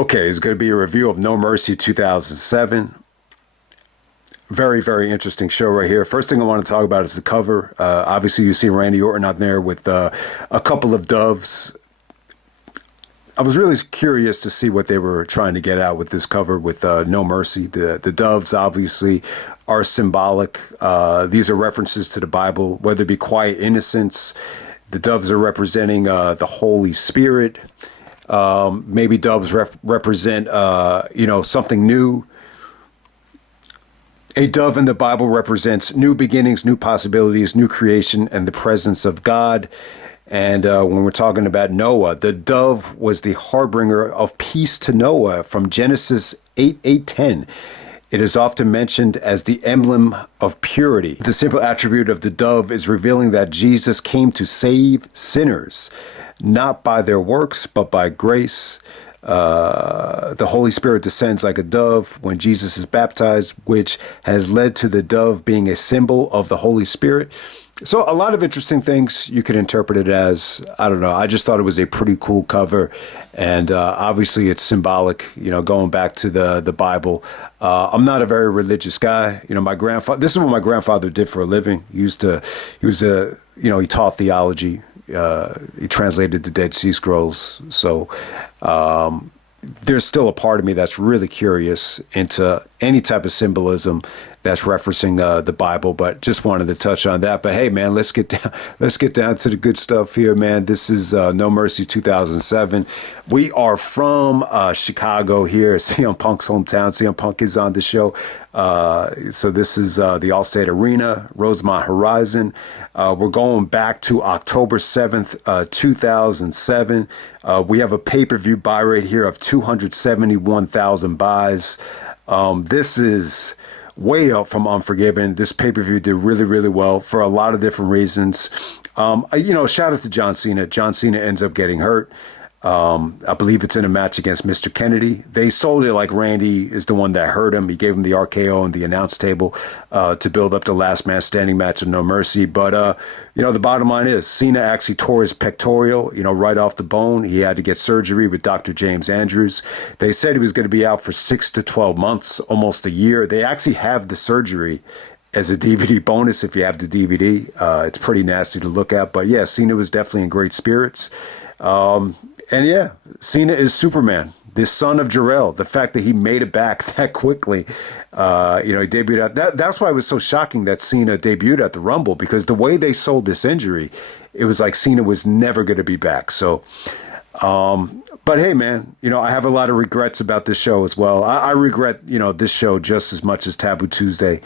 Okay, it's going to be a review of No Mercy 2007. Very, very interesting show right here. First thing I want to talk about is the cover. Obviously, you see Randy Orton out there with a couple of doves. I was really curious to see what they were trying to get out with this cover with No Mercy. The doves, obviously, are symbolic. These are references to the Bible, whether it be quiet innocence. The doves are representing the Holy Spirit. Maybe doves represent, something new. A dove in the Bible represents new beginnings, new possibilities, new creation, and the presence of God. And when we're talking about Noah, the dove was the harbinger of peace to Noah from Genesis 8:10. It is often mentioned as the emblem of purity. The simple attribute of the dove is revealing that Jesus came to save sinners, not by their works, but by grace. The Holy Spirit descends like a dove when Jesus is baptized, which has led to the dove being a symbol of the Holy Spirit. So a lot of interesting things you could interpret it as. I don't know. I just thought it was a pretty cool cover. And obviously it's symbolic, going back to the Bible. I'm not a very religious guy. My grandfather, this is what my grandfather did for a living. He taught theology. He translated the Dead Sea Scrolls. So there's still a part of me that's really curious into any type of symbolism that's referencing the Bible, but just wanted to touch on that. But hey, man, let's get down to the good stuff here, man. This is No Mercy 2007. We are from Chicago here, CM Punk's hometown. CM Punk is on the show. So this is the Allstate Arena, Rosemont Horizon. We're going back to October 7th, 2007. We have a pay-per-view buy rate here of 271,000 buys. This is way up from Unforgiven. This pay-per-view did really, really well for a lot of different reasons. Shout out to John Cena. John Cena ends up getting hurt. I believe it's in a match against Mr. Kennedy. They sold it like Randy is the one that hurt him. He gave him the RKO and the announce table to build up the last man standing match of No Mercy. But, the bottom line is Cena actually tore his pectoral, right off the bone. He had to get surgery with Dr. James Andrews. They said he was going to be out for 6 to 12 months, almost a year. They actually have the surgery as a DVD bonus if you have the DVD. It's pretty nasty to look at. But, yeah, Cena was definitely in great spirits. And yeah, Cena is Superman, the son of Jor-El. The fact that he made it back that quickly, he debuted at that's why it was so shocking that Cena debuted at the Rumble, because the way they sold this injury, it was like Cena was never going to be back. So, but hey, man, I have a lot of regrets about this show as well. I regret, this show just as much as Taboo Tuesday,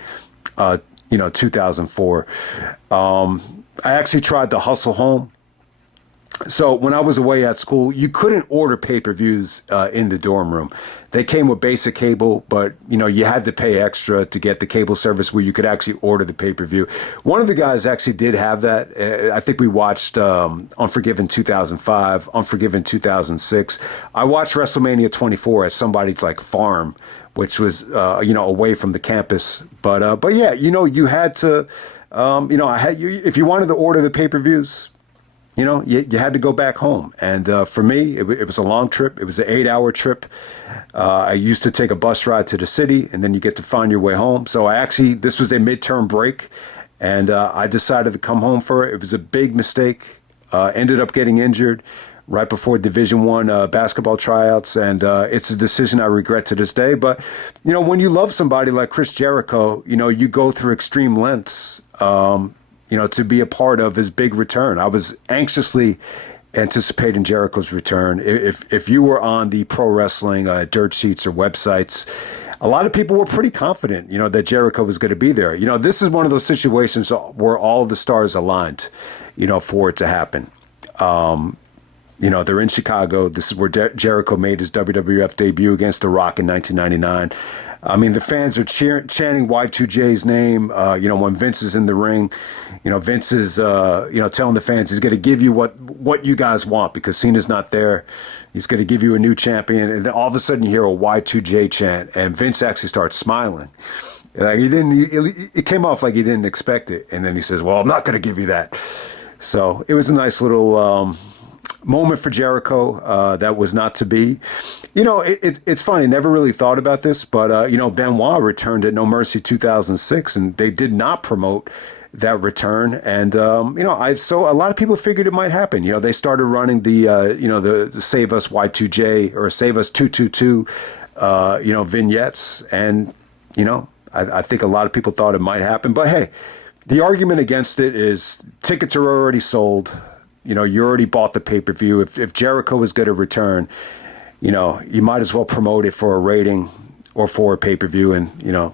2004. I actually tried to hustle home. So when I was away at school, you couldn't order pay-per-views in the dorm room. They came with basic cable, but, you had to pay extra to get the cable service where you could actually order the pay-per-view. One of the guys actually did have that. I think we watched Unforgiven 2005, Unforgiven 2006. I watched WrestleMania 24 at somebody's farm, which was, away from the campus. But yeah, you had to, if you wanted to order the pay-per-views, you had to go back home. And for me, it was a long trip. It was an 8-hour trip. I used to take a bus ride to the city, and then you get to find your way home. So this was a midterm break, and I decided to come home for it. It was a big mistake. Ended up getting injured right before Division I basketball tryouts, and it's a decision I regret to this day. But, when you love somebody like Chris Jericho, you go through extreme lengths, to be a part of his big return. I was anxiously anticipating Jericho's return. If you were on the pro wrestling dirt sheets or websites, a lot of people were pretty confident, that Jericho was going to be there. This is one of those situations where all the stars aligned, for it to happen. They're in Chicago. This is where Jericho made his WWF debut against The Rock in 1999. I mean, the fans are chanting Y2J's name, when Vince is in the ring. Vince is, telling the fans he's going to give you what you guys want because Cena's not there. He's going to give you a new champion. And then all of a sudden you hear a Y2J chant, and Vince actually starts smiling. Like it came off like he didn't expect it. And then he says, well, I'm not going to give you that. So it was a nice little, moment for Jericho that was not to be. It's funny. Never really thought about this, but Benoit returned at No Mercy 2006, and they did not promote that return. And so a lot of people figured it might happen. They started running the Save Us Y2J or Save Us 222 vignettes, and I think a lot of people thought it might happen. But hey, the argument against it is tickets are already sold. You already bought the pay-per-view. If Jericho is going to return, you might as well promote it for a rating or for a pay-per-view. And,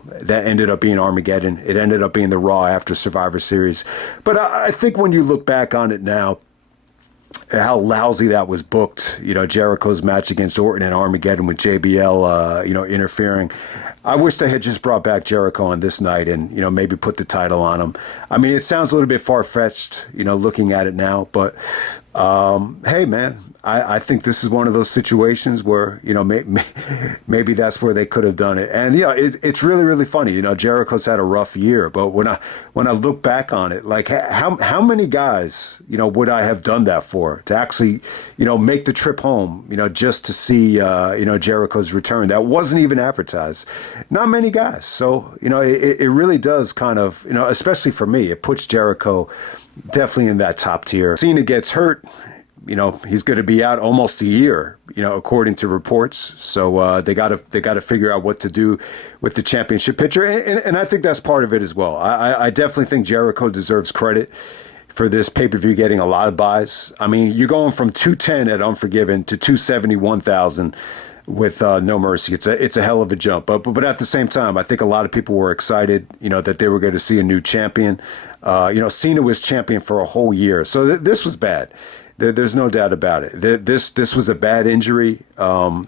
that ended up being Armageddon. It ended up being the Raw after Survivor Series. But I think when you look back on it now, how lousy that was booked, Jericho's match against Orton and Armageddon with JBL, interfering. I wish they had just brought back Jericho on this night and, maybe put the title on him. I mean, it sounds a little bit far-fetched, looking at it now, but hey, man, I think this is one of those situations where, maybe that's where they could have done it. And, it's really, really funny. Jericho's had a rough year, but when I look back on it, like how many guys, would I have done that for to actually, make the trip home, just to see, Jericho's return? That wasn't even advertised. Not many guys. So, it really does kind of, especially for me, it puts Jericho definitely in that top tier. Cena gets hurt. He's going to be out almost a year, according to reports. So they got to figure out what to do with the championship picture. And I think that's part of it as well. I definitely think Jericho deserves credit for this pay-per-view getting a lot of buys. I mean, you're going from 210 at Unforgiven to 271,000 with No Mercy. It's a hell of a jump. But at the same time, I think a lot of people were excited, that they were going to see a new champion. Cena was champion for a whole year. So this was bad. There's no doubt about it. This was a bad injury. I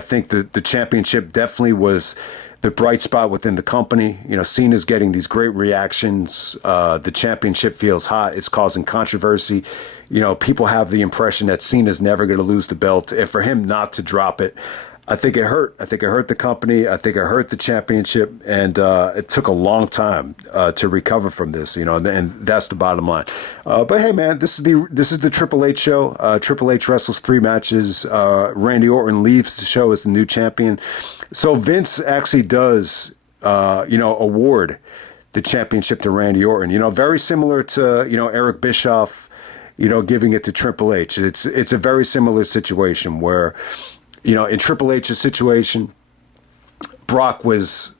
think the championship definitely was the bright spot within the company. Cena's getting these great reactions. The championship feels hot. It's causing controversy. People have the impression that Cena's never going to lose the belt. And for him not to drop it, I think it hurt. I think it hurt the company. I think it hurt the championship. And it took a long time to recover from this, and that's the bottom line. But hey, man, this is the Triple H show. Triple H wrestles 3 matches. Randy Orton leaves the show as the new champion. So Vince actually does, award the championship to Randy Orton. Very similar to, Eric Bischoff, giving it to Triple H. It's a very similar situation where, in Triple H's situation, Brock was,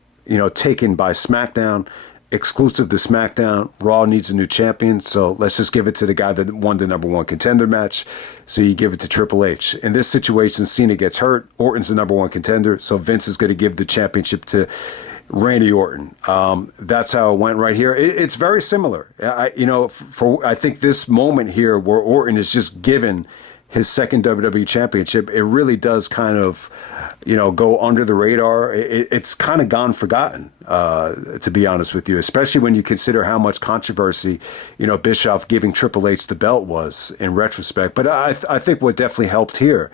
taken by SmackDown, exclusive to SmackDown. Raw needs a new champion, so let's just give it to the guy that won the #1 contender match. So you give it to Triple H. In this situation, Cena gets hurt. Orton's the #1 contender, so Vince is going to give the championship to Randy Orton. That's how it went right here. It's very similar. I think this moment here where Orton is just given his second WWE championship, it really does kind of, go under the radar. It's kind of gone forgotten, to be honest with you, especially when you consider how much controversy, Bischoff giving Triple H the belt was in retrospect. But I think what definitely helped here,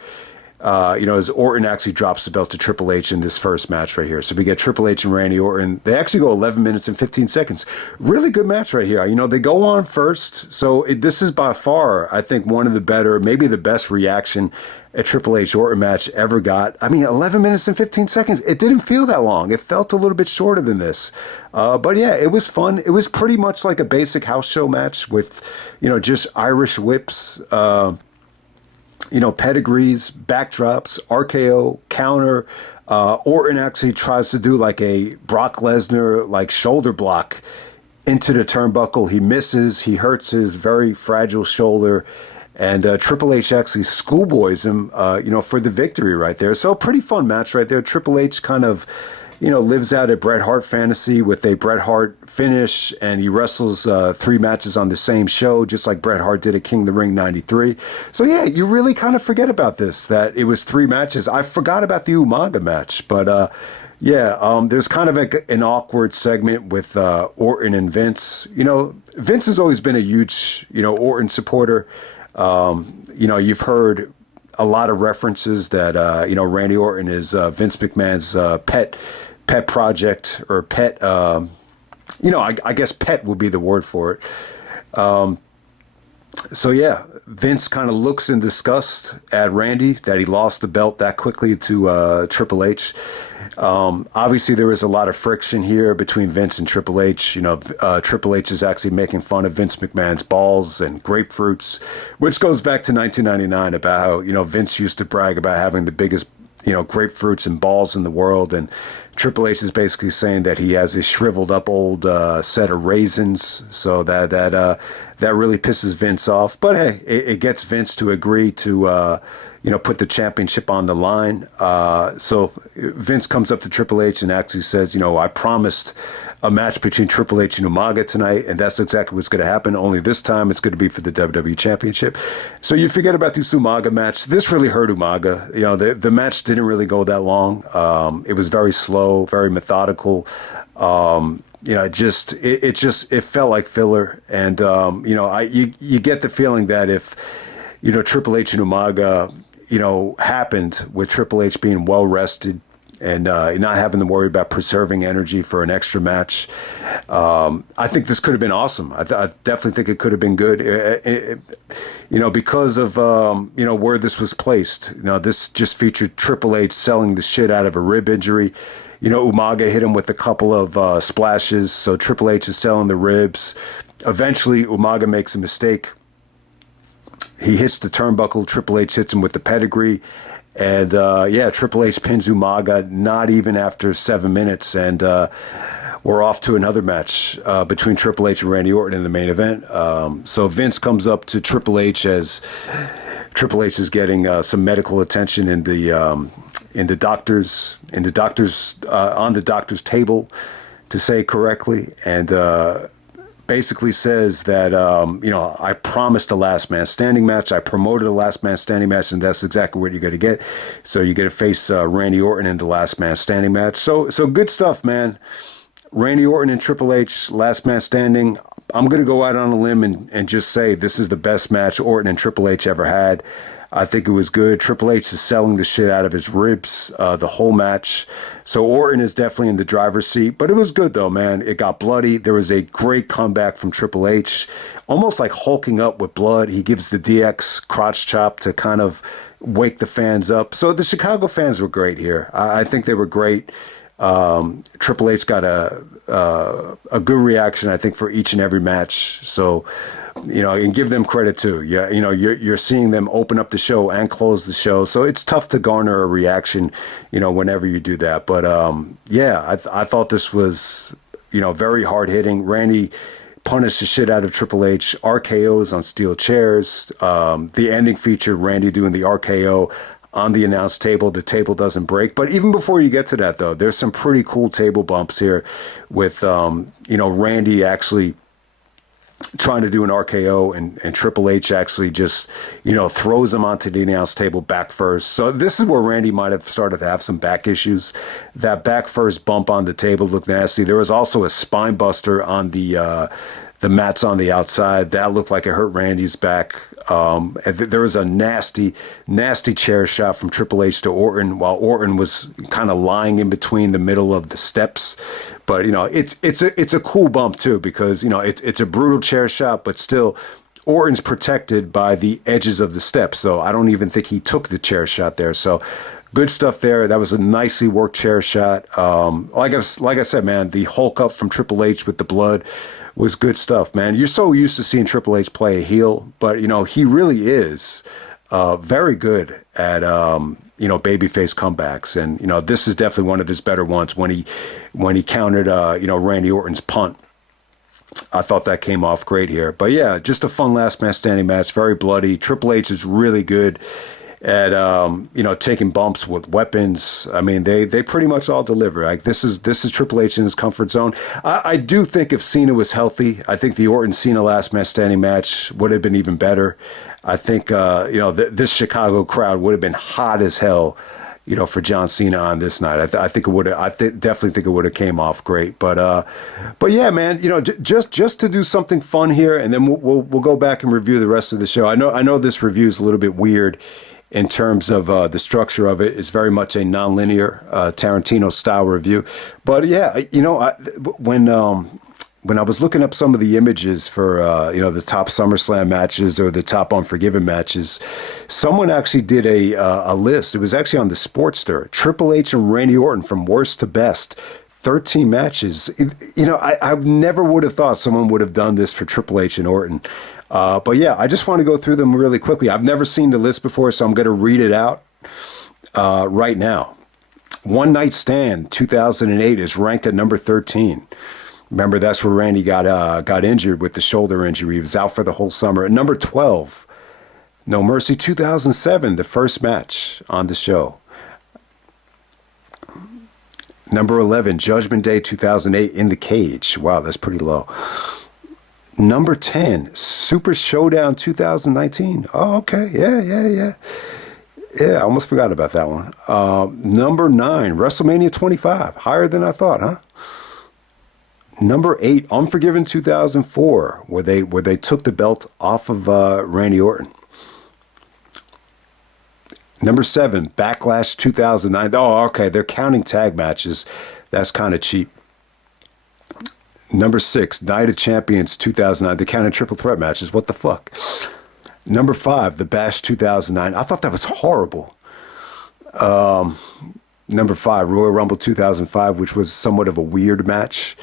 as Orton actually drops the belt to Triple H in this first match right here. So we get Triple H and Randy Orton. They actually go 11 minutes and 15 seconds. Really good match right here. They go on first. So this is by far, I think, one of the better, maybe the best reaction a Triple H Orton match ever got. I mean, 11 minutes and 15 seconds. It didn't feel that long. It felt a little bit shorter than this. But yeah, it was fun. It was pretty much like a basic house show match with, just Irish whips, pedigrees, backdrops, RKO, counter. Orton actually tries to do like a Brock Lesnar like shoulder block into the turnbuckle. He misses. He hurts his very fragile shoulder. And Triple H actually schoolboys him, for the victory right there. So pretty fun match right there. Triple H kind of, lives out a Bret Hart fantasy with a Bret Hart finish, and he wrestles 3 matches on the same show, just like Bret Hart did at King of the Ring '93. So yeah, you really kind of forget about this, that it was 3 matches. I forgot about the Umaga match, but there's kind of an awkward segment with Orton and Vince. Vince has always been a huge, Orton supporter. You've heard a lot of references that, Randy Orton is Vince McMahon's pet project, or pet, I guess pet would be the word for it. So yeah, Vince kind of looks in disgust at Randy that he lost the belt that quickly to Triple H. Obviously, there was a lot of friction here between Vince and Triple H. Triple H is actually making fun of Vince McMahon's balls and grapefruits, which goes back to 1999 about how Vince used to brag about having the biggest grapefruits and balls in the world. And Triple H is basically saying that he has a shriveled up old set of raisins. So that really pisses Vince off. But hey, it gets Vince to agree to, put the championship on the line. So Vince comes up to Triple H and actually says, I promised a match between Triple H and Umaga tonight, and that's exactly what's going to happen. Only this time it's going to be for the WWE Championship. So you forget about this Umaga match. This really hurt Umaga. The match didn't really go that long. It was very slow, very methodical. It felt like filler. And, you get the feeling that if, Triple H and Umaga, happened with Triple H being well rested, and not having to worry about preserving energy for an extra match. I think this could have been awesome. I definitely think it could have been good. Because of where this was placed. This just featured Triple H selling the shit out of a rib injury. Umaga hit him with a couple of splashes, so Triple H is selling the ribs. Eventually, Umaga makes a mistake. He hits the turnbuckle. Triple H hits him with the pedigree. And, Triple H pins Umaga not even after 7 minutes. And we're off to another match between Triple H and Randy Orton in the main event. So Vince comes up to Triple H as Triple H is getting some medical attention on the doctor's table, to say correctly. And basically says that, I promised a last man standing match. I promoted a last man standing match, and that's exactly what you're going to get. So you get to face Randy Orton in the last man standing match. So good stuff, man. Randy Orton and Triple H, last man standing. I'm going to go out on a limb and just say this is the best match Orton and Triple H ever had. I think it was good. Triple H is selling the shit out of his ribs the whole match. So Orton is definitely in the driver's seat. But it was good, though, man. It got bloody. There was a great comeback from Triple H, almost like hulking up with blood. He gives the DX crotch chop to kind of wake the fans up. So the Chicago fans were great here. I think they were great. Triple H got a good reaction, I think, for each and every match. So, and give them credit too. Yeah, you're seeing them open up the show and close the show. So it's tough to garner a reaction, whenever you do that. But I thought this was, very hard hitting. Randy punished the shit out of Triple H, RKOs on steel chairs. The ending featured Randy doing the RKO on the announce table. The table doesn't break. But even before you get to that, though, there's some pretty cool table bumps here with, Randy actually trying to do an RKO and Triple H actually just, throws him onto the announce table back first. So this is where Randy might have started to have some back issues. That back first bump on the table looked nasty. There was also a spine buster on the mats on the outside. That looked like it hurt Randy's back. And there was a nasty, nasty chair shot from Triple H to Orton while Orton was kind of lying in between the middle of the steps. But, it's a cool bump, too, because, it's a brutal chair shot, but still Orton's protected by the edges of the steps. So I don't even think he took the chair shot there. So good stuff there. That was a nicely worked chair shot. Like I said, man, the Hulk up from Triple H with the blood was good stuff, man. You're so used to seeing Triple H play a heel, but, he really is very good at, babyface comebacks. And, this is definitely one of his better ones when he countered, Randy Orton's punt. I thought that came off great here. But, yeah, just a fun last man standing match, very bloody. Triple H is really good at, taking bumps with weapons. I mean, they pretty much all deliver. Like this is Triple H in his comfort zone. I do think if Cena was healthy, I think the Orton Cena last man standing match would have been even better. I think, this Chicago crowd would have been hot as hell, for John Cena on this night. I think it would have. Definitely think it would have came off great. But yeah, man. Just to do something fun here, and then we'll go back and review the rest of the show. I know this review is a little bit weird in terms of the structure of it. It's very much a nonlinear Tarantino style review. But yeah, when when I was looking up some of the images for, the top SummerSlam matches or the top Unforgiven matches, someone actually did a list. It was actually on the Sportster. Triple H and Randy Orton from worst to best. 13 matches. I never would have thought someone would have done this for Triple H and Orton. But yeah, I just want to go through them really quickly. I've never seen the list before, so I'm going to read it out right now. One Night Stand 2008 is ranked at number 13. Remember, that's where Randy got injured with the shoulder injury. He was out for the whole summer. At number 12, No Mercy 2007, the first match on the show. Number 11, Judgment Day 2008, In the Cage. Wow, that's pretty low. Number 10, Super Showdown 2019. Oh, okay. Yeah. Yeah, I almost forgot about that one. Number 9, WrestleMania 25. Higher than I thought, huh? Number 8, Unforgiven 2004, where they took the belt off of Randy Orton. Number 7, Backlash 2009. Oh, okay, they're counting tag matches. That's kind of cheap. Number 6, Night of Champions 2009. They're counting triple threat matches. What the fuck? Number 5, The Bash 2009. I thought that was horrible. Number 5, Royal Rumble 2005, which was somewhat of a weird match.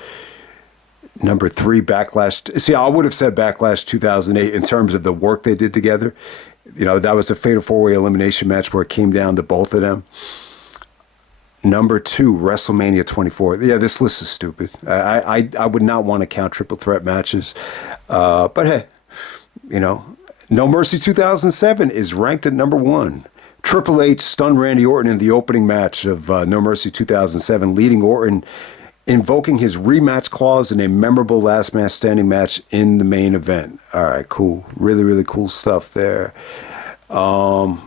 Number 3, Backlash. See, I would have said Backlash 2008 in terms of the work they did together. That was a Fatal 4-Way elimination match where it came down to both of them. Number 2, WrestleMania 24. Yeah, this list is stupid. I would not want to count triple threat matches. But hey, No Mercy 2007 is ranked at number 1. Triple H stunned Randy Orton in the opening match of No Mercy 2007, leading Orton, invoking his rematch clause in a memorable last man standing match in the main event. All right, cool. Really, really cool stuff there. All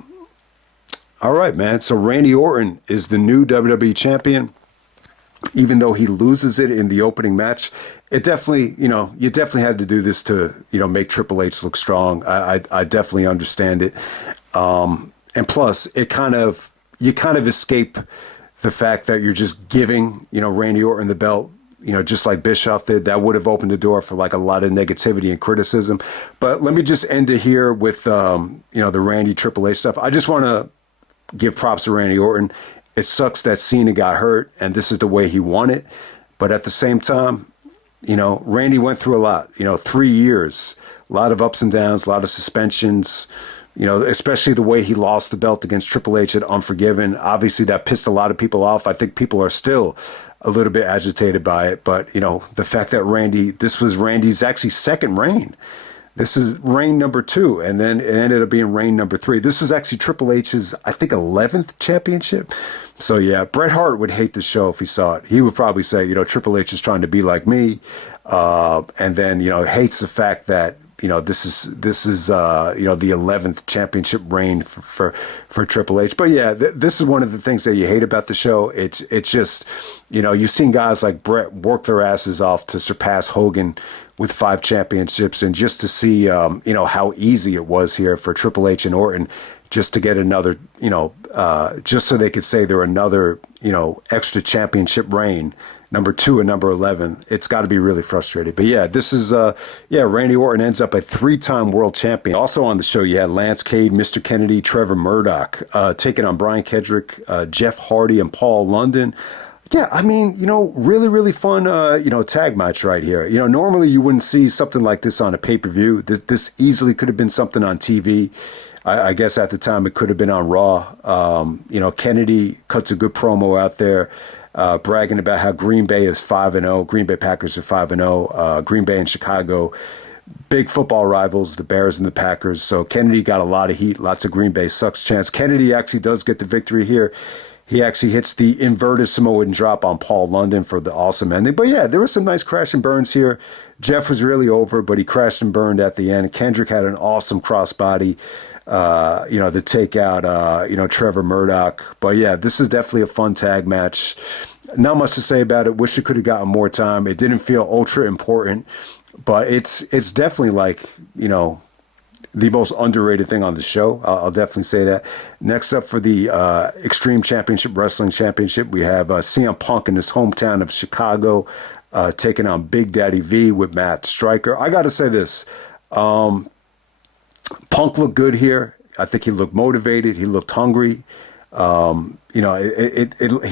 right, man. So Randy Orton is the new WWE champion. Even though he loses it in the opening match, it definitely, you definitely had to do this to, make Triple H look strong. I definitely understand it. And plus, you kind of escape the fact that you're just giving, Randy Orton the belt, just like Bischoff did. That would have opened the door for like a lot of negativity and criticism. But let me just end it here with, the Randy Triple H stuff. I just want to give props to Randy Orton. It sucks that Cena got hurt, and this is the way he won it. But at the same time, Randy went through a lot. 3 years, a lot of ups and downs, a lot of suspensions. Especially the way he lost the belt against Triple H at Unforgiven. Obviously, that pissed a lot of people off. I think people are still a little bit agitated by it. But, the fact that this was Randy's actually second reign. This is reign number 2, and then it ended up being reign number 3. This is actually Triple H's, I think, 11th championship. So, yeah, Bret Hart would hate the show if he saw it. He would probably say, Triple H is trying to be like me, and then, hates the fact that, this is the 11th championship reign for Triple H. But yeah, this is one of the things that you hate about the show. It's just, you've seen guys like Bret work their asses off to surpass Hogan with 5 championships, and just to see, how easy it was here for Triple H and Orton just to get another, just so they could say they're another, extra championship reign. Number 2 and number 11. It's got to be really frustrating. But yeah, this is, Randy Orton ends up a 3-time world champion. Also on the show, you had Lance Cade, Mr. Kennedy, Trevor Murdoch, taking on Brian Kendrick, Jeff Hardy, and Paul London. Yeah, I mean, really, really fun, tag match right here. Normally you wouldn't see something like this on a pay-per-view. This easily could have been something on TV. I guess at the time it could have been on Raw. Kennedy cuts a good promo out there. Bragging about how Green Bay is 5-0. Green Bay Packers are 5-0. Green Bay and Chicago, big football rivals, the Bears and the Packers. So Kennedy got a lot of heat, lots of Green Bay sucks chance. Kennedy actually does get the victory here. He actually hits the inverted Samoan drop on Paul London for the awesome ending. But yeah, there was some nice crash and burns here. Jeff was really over, but he crashed and burned at the end. Kendrick had an awesome crossbody. To take out, Trevor Murdoch. But yeah, this is definitely a fun tag match. Not much to say about it. Wish it could have gotten more time. It didn't feel ultra important, but it's definitely like, the most underrated thing on the show. I'll definitely say that. Next up for the Extreme Championship Wrestling Championship, we have CM Punk in his hometown of Chicago, taking on Big Daddy V with Matt Striker. I got to say this. Punk looked good here. I think he looked motivated. He looked hungry. He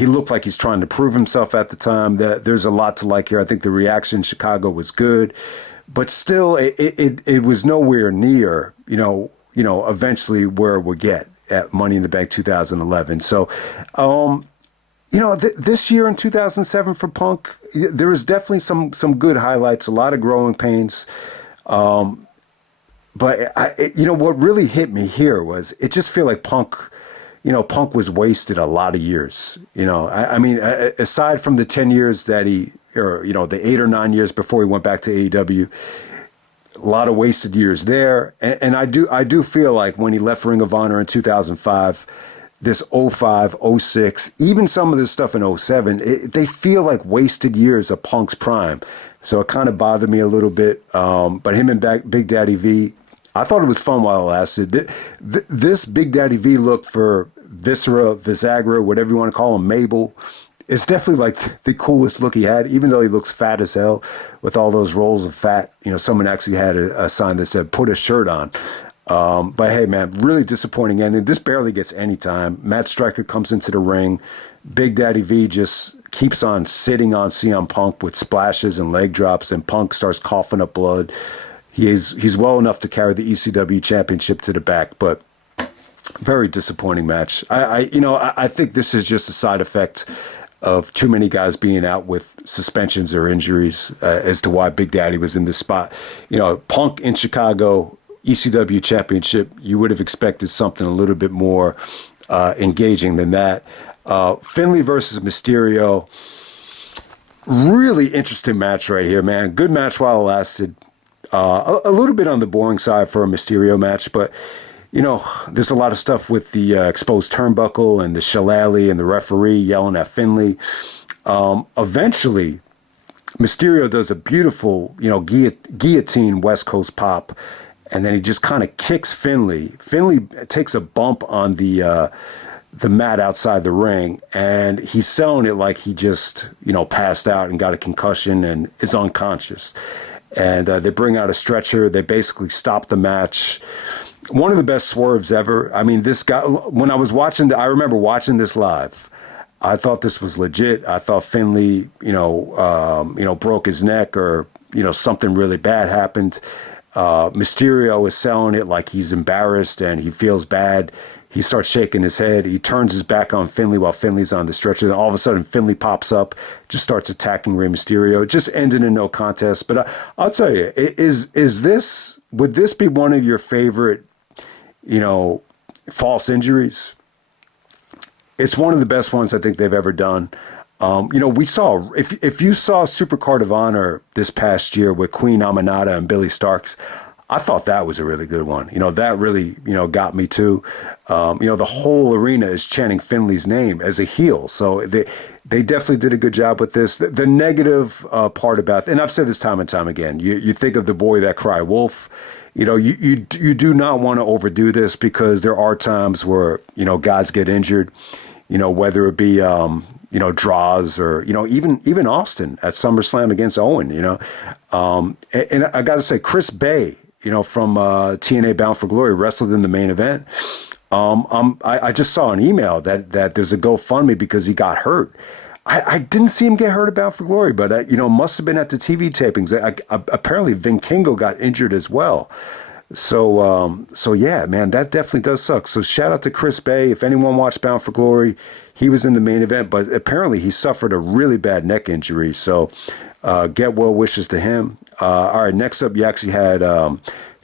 looked like he's trying to prove himself at the time. There's a lot to like here. I think the reaction in Chicago was good, but still, it was nowhere near, eventually where it would get at Money in the Bank 2011. So, this year in 2007 for Punk, there was definitely some good highlights, a lot of growing pains. But what really hit me here was it just feel like Punk was wasted a lot of years. Aside from the 10 years that the 8 or 9 years before he went back to AEW, a lot of wasted years there. And I do feel like when he left Ring of Honor in 2005, this 05, 06, even some of this stuff in 07, they feel like wasted years of Punk's prime. So it kind of bothered me a little bit. But him and Big Daddy V, I thought it was fun while it lasted. This Big Daddy V look for Viscera, Visagra, whatever you want to call him, Mabel, it's definitely like the coolest look he had, even though he looks fat as hell with all those rolls of fat. Someone actually had a sign that said, put a shirt on. But hey, man, really disappointing ending. This barely gets any time. Matt Striker comes into the ring. Big Daddy V just keeps on sitting on CM Punk with splashes and leg drops, and Punk starts coughing up blood. He's well enough to carry the ECW championship to the back, but very disappointing match. I think this is just a side effect of too many guys being out with suspensions or injuries as to why Big Daddy was in this spot. Punk in Chicago, ECW championship, you would have expected something a little bit more engaging than that. Finlay versus Mysterio, really interesting match right here, man. Good match while it lasted. A little bit on the boring side for a Mysterio match, but there's a lot of stuff with the exposed turnbuckle and the shillelagh and the referee yelling at Finlay. Eventually, Mysterio does a beautiful, guillotine West Coast pop, and then he just kind of kicks Finlay. Finlay takes a bump on the mat outside the ring, and he's selling it like he just, passed out and got a concussion and is unconscious. And they bring out a stretcher. They basically stop the match. One of the best swerves ever. I mean, this guy, when I was watching, I remember watching this live. I thought this was legit. I thought Finlay, broke his neck or, something really bad happened. Mysterio is selling it like he's embarrassed and he feels bad. He starts shaking his head. He turns his back on Finlay while Finlay's on the stretcher. Then all of a sudden, Finlay pops up, just starts attacking Rey Mysterio. It just ended in no contest. But I'll tell you, would this be one of your favorite, false injuries? It's one of the best ones I think they've ever done. We saw, if you saw Supercard of Honor this past year with Queen Aminata and Billy Starks, I thought that was a really good one. That really, got me too. The whole arena is chanting Finlay's name as a heel. So they definitely did a good job with this. The negative part about, and I've said this time and time again, you think of the boy that cried wolf. You do not want to overdo this because there are times where, guys get injured, whether it be, draws or, even Austin at SummerSlam against Owen, and I got to say, Chris Bay, from TNA Bound for Glory, wrestled in the main event. I just saw an email that there's a GoFundMe because he got hurt. I didn't see him get hurt at Bound for Glory, but, must have been at the TV tapings. Apparently, Vinkingo got injured as well. So yeah, man, that definitely does suck. So shout out to Chris Bay. If anyone watched Bound for Glory, he was in the main event, but apparently he suffered a really bad neck injury. So get well wishes to him. All right, next up, you actually had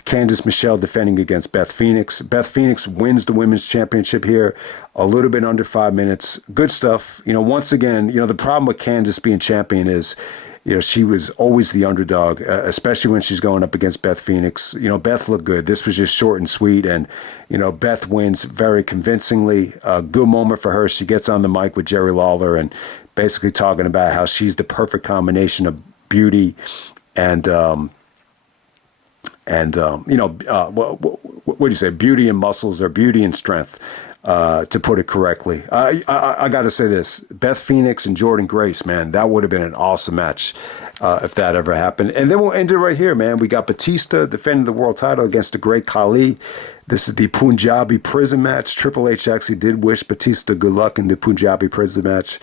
Candice Michelle defending against Beth Phoenix. Beth Phoenix wins the women's championship here, a little bit under 5 minutes. Good stuff. Once again, the problem with Candice being champion is, she was always the underdog, especially when she's going up against Beth Phoenix. Beth looked good. This was just short and sweet, and, Beth wins very convincingly. A good moment for her. She gets on the mic with Jerry Lawler and basically talking about how she's the perfect combination of beauty and what do you say? Beauty and muscles, or beauty and strength. to put it correctly. I got to say this: Beth Phoenix and Jordan Grace, man, that would have been an awesome match if that ever happened. And then we'll end it right here, man. We got Batista defending the world title against the great Khali. This is the Punjabi prison match. Triple H actually did wish Batista good luck in the Punjabi prison match.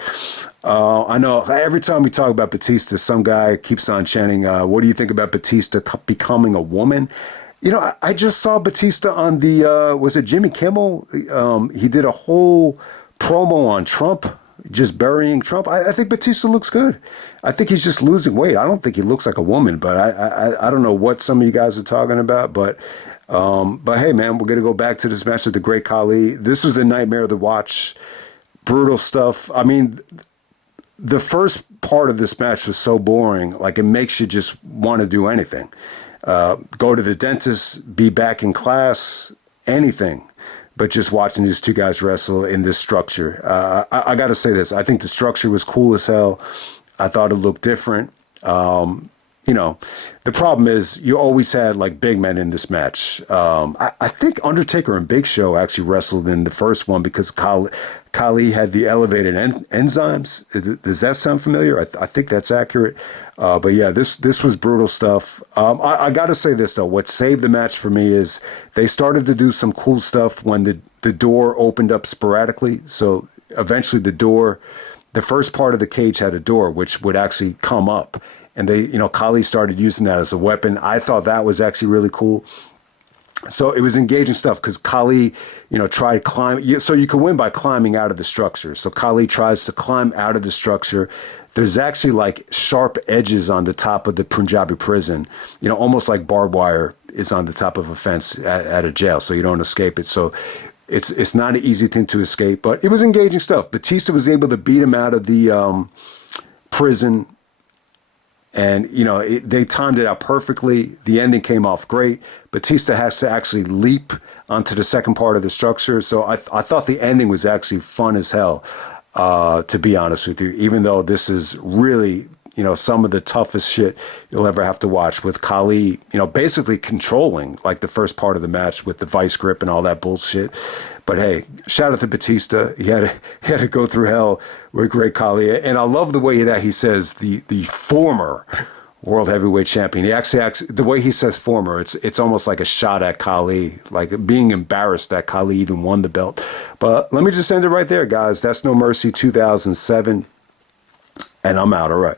I know every time we talk about Batista, some guy keeps on chanting, what do you think about Batista becoming a woman? You know, I just saw Batista on the, was it Jimmy Kimmel? He did a whole promo on Trump, just burying Trump. I think Batista looks good. I think he's just losing weight. I don't think he looks like a woman, but I don't know what some of you guys are talking about, but hey, man, we're going to go back to this match with the great Khali. This was a nightmare to watch. Brutal stuff. I mean, the first part of this match was so boring. Like, it makes you just want to do anything. Go to the dentist, be back in class, anything. But just watching these two guys wrestle in this structure. I got to say this. I think the structure was cool as hell. I thought it looked different. You know, the problem is you always had like big men in this match. I think Undertaker and Big Show actually wrestled in the first one because Khali had the elevated enzymes. Does that sound familiar? I think that's accurate. But yeah, this was brutal stuff. I got to say this though. What saved the match for me is they started to do some cool stuff when the door opened up sporadically. So eventually the first part of the cage had a door which would actually come up. And they, you know, Khali started using that as a weapon. I thought that was actually really cool. So it was engaging stuff because Khali, you know, tried climb. So you could win by climbing out of the structure. So Khali tries to climb out of the structure. There's actually like sharp edges on the top of the Punjabi prison, you know, almost like barbed wire is on the top of a fence at a jail. So you don't escape it. So it's not an easy thing to escape, but it was engaging stuff. Batista was able to beat him out of the prison. And, you know, they timed it out perfectly. The ending came off great. Batista has to actually leap onto the second part of the structure. So I thought the ending was actually fun as hell, to be honest with you, even though this is really, you know, some of the toughest shit you'll ever have to watch with Khali, you know, basically controlling like the first part of the match with the vice grip and all that bullshit. But hey, shout out to Batista. He had to go through hell with great Khali. And I love the way that he says the former world heavyweight champion. He actually acts, the way he says former, it's almost like a shot at Khali, like being embarrassed that Khali even won the belt. But let me just end it right there, guys. That's No Mercy 2007. And I'm out. All right.